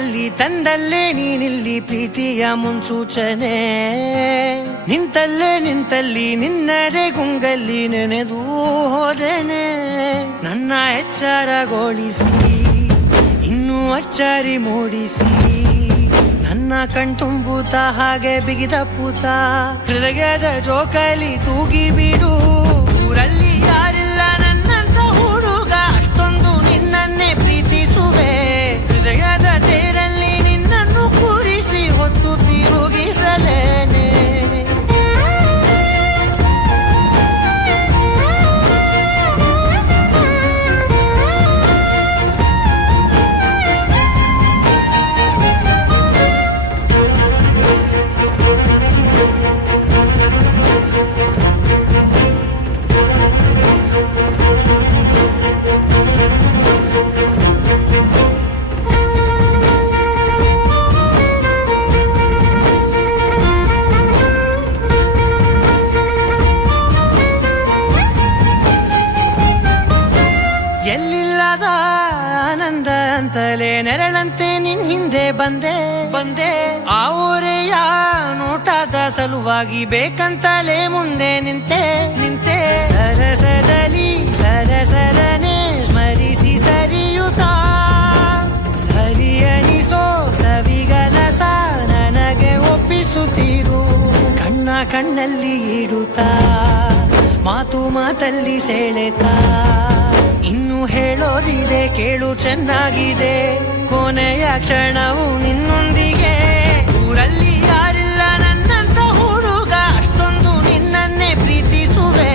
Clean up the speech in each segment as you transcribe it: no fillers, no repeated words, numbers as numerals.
ಮನೆಯಲ್ಲಿ ತಂದಲ್ಲೇ ನೀನಿಲ್ಲಿ ಪ್ರೀತಿಯ ಮುನ್ಸೂಚನೆ ನಿಂತಲ್ಲಿ ನಿನ್ನಡೆ ಗುಂಗಲ್ಲಿ ನೆನೆದು ಹೋದೆನೆ ನನ್ನ ಎಚ್ಚರಗೊಳಿಸಿ ಇನ್ನೂ ಅಚ್ಚರಿ ಮೂಡಿಸಿ ನನ್ನ ಕಣ್ತುಂಬುತ್ತ ಹಾಗೆ ಬಿಗಿದ ಪೂತ ಹೃದಯದ ಜೋಕಾಲಿ ತೂಗಿ ಬಿಡು ಊರಲ್ಲಿ ಯಾರಿಲ್ಲ ನನ್ನಂತ ಹುಡುಗ ಅಷ್ಟೊಂದು ನಿನ್ನನ್ನೇ ಪ್ರೀತಿಸುವೆ ಹೃದಯದ ತೇರಲ್ಲಿ ನಿನ್ನನ್ನು ಕೂರಿಸಿ ಹೊತ್ತು ತಿರುಗಿಸಲೇನೆ ಎಲ್ಲಿಲ್ಲದ ಆನಂದ ಅಂತಲೇ ನೆರಳಂತೆ ನಿನ್ ಹಿಂದೆ ಬಂದೆ ಆ ಊರೆಯ ನೋಟದ ಸಲುವಾಗಿ ಬೇಕಂತಲೇ ಮುಂದೆ ನಿಂತೆ ಸರಸರನೆ ಸ್ಮರಿಸಿ ಸರಿಯುತ್ತ ಸರಿಯನಿಸೋ ಸವಿಗನಸ ನನಗೆ ಒಪ್ಪಿಸುತ್ತೀರು ಕಣ್ಣಲ್ಲಿ ಇಡುತ್ತಾ ಮಾತಲ್ಲಿ ಸೆಳೆತಾ ಇನ್ನು ಹೇಳೋದಿದೆ ಕೇಳು ಚೆನ್ನಾಗಿದೆ ಕೊನೆಯ ಕ್ಷಣವು ನಿನ್ನೊಂದಿಗೆ ಊರಲ್ಲಿ ಯಾರಿಲ್ಲ ನನ್ನಂತ ಹುಡುಗ ಅಷ್ಟೊಂದು ನಿನ್ನನ್ನೇ ಪ್ರೀತಿಸುವೆ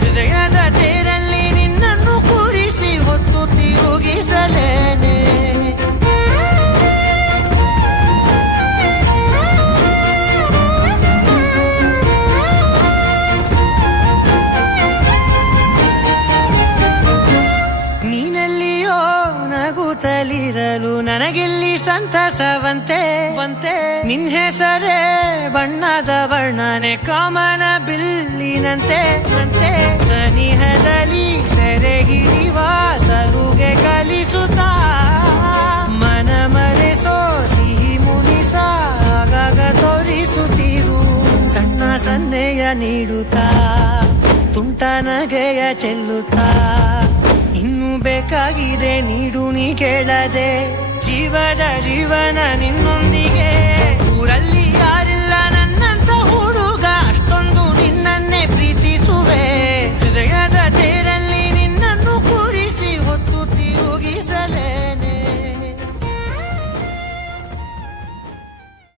ಹೃದಯದ ತೇರಲ್ಲಿ ನಿನ್ನನ್ನು ಕೂರಿಸಿ ಹೊತ್ತು ತಿರುಗಿಸಲೇನೆ ನಗುತ್ತಲಿರಲು ನನಗಿಲ್ಲಿ ಸಂತಸವಂತೆ ನಿನ್ ಹೆಸರೇ ಬಣ್ಣದ ವರ್ಣನೆ ಕಾಮನ ಬಿಲ್ಲಿನಂತೆ ಸನಿಹದಲ್ಲಿ ಸೆರೆ ಹಿಡಿವ ಸರುಗೆ ಕಲಿಸುತ್ತಾ ಮನ ಮರೆಸೋ ಸಿಹಿ ಮುನಿಸ ಆಗಾಗ ತೋರಿಸುತ್ತೀರು ಸಣ್ಣ ಸನ್ನೆಯ ನೀಡುತ್ತಾ ತುಂಟ ನಗೆಯ ಚೆಲ್ಲುತ್ತಾ ಇನ್ನು ಬೇಕಾಗಿದೆ ನೀಡು ನೀ ಕೇಳದೆ ಜೀವನ ನಿನ್ನೊಂದಿಗೆ